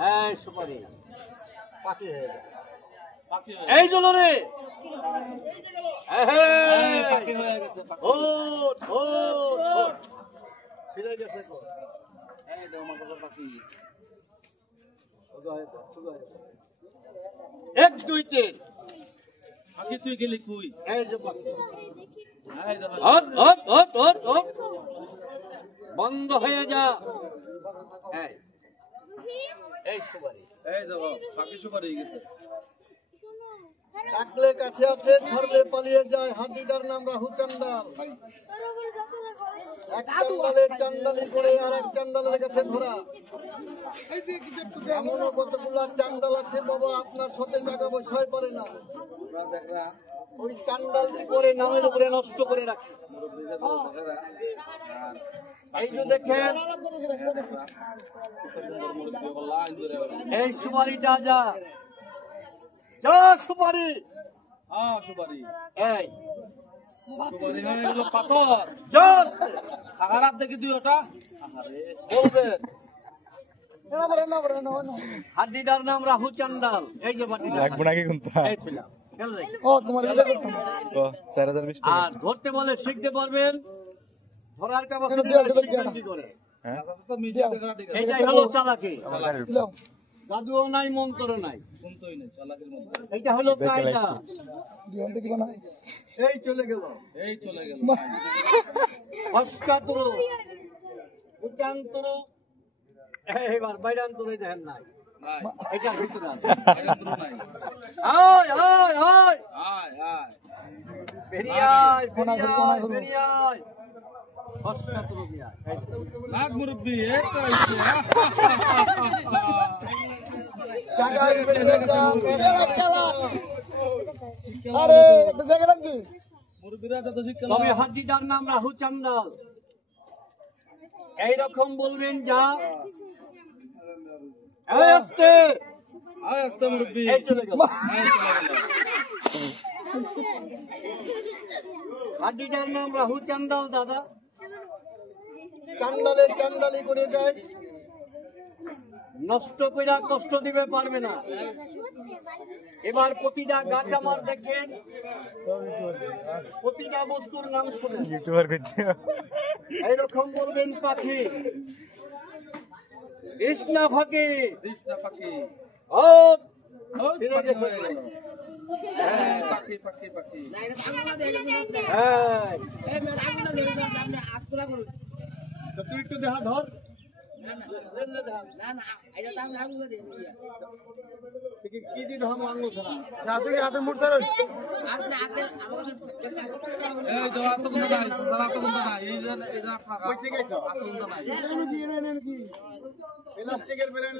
এই সুপারি পাখি হয়ে যায় এই জন্য রে এক দুই তিন পাখি তুই গেলি কুই এই যে পাখি বন্ধ হয়ে যা এই সুপারি এই দেখো পাখি সুপারি হয়ে গেছে ডাকলে কাছে আছে ধরলে পালিয়ে যায় হাতিটার নাম রাহু চান্দাল এক চান্দালের চান্দালি করে আর এক চান্দালের কাছে ধরা এমনও কতগুলা চান্দাল আছে বাবা আপনার সাথে টাকা পয়সায় পারে না ওই চান্দালটি করে নামের উপরে নষ্ট করে রাখে এই যে দেখেন এই সুপারিটা যা যা সুপারি সুপারি এই সুপারি হয়ে গেল পাথর জস খারাপ দেখি তুই ওটা বলবেন হাড্ডিটার নাম রাহু চান্দাল এই যে বাটিটা লাগবে নাকি কিন্তু এই ছিলাম আর ধরতে বলে শিখতে পারবেন ধরার ক্যাপাসিটি করে এইটাই হলো চালাকি জাদুও নাই মন্ত্র নাই এইটা হলো কায়দা এই চলে গেল অষ্টান্তর উচ্চান্তর এইবার বাইরান্তরে দেখেন নাই এইটার ভিতরে আয় আয় আয় বেরিয়ে আয় বেরিয়ে আয় অষ্টান্তর লাখ মুরব্বী তবে হাতিটার নাম রাহু চান্দাল এইরকম বলবেন যা আসতে আসতে মুরব্বী চলে গেল হাতিটার নাম রাহু চান্দাল দাদা চান্দালে চান্দালি করে দেয় নষ্ট কইরা কষ্ট দিবে পারবে না এবার প্রতিটা গাছ আমার দেখেন প্রতিটা বস্তুর নাম শুনেন এইরকম বলবেন পাখি কৃষ্ণা ফাঁকি ও ফিরে গেছে তুই একটু দেখা ধর কি দিন ধর্ম আঙ্গুল হাতের মুড়তে প্লাস্টিকের বেরেন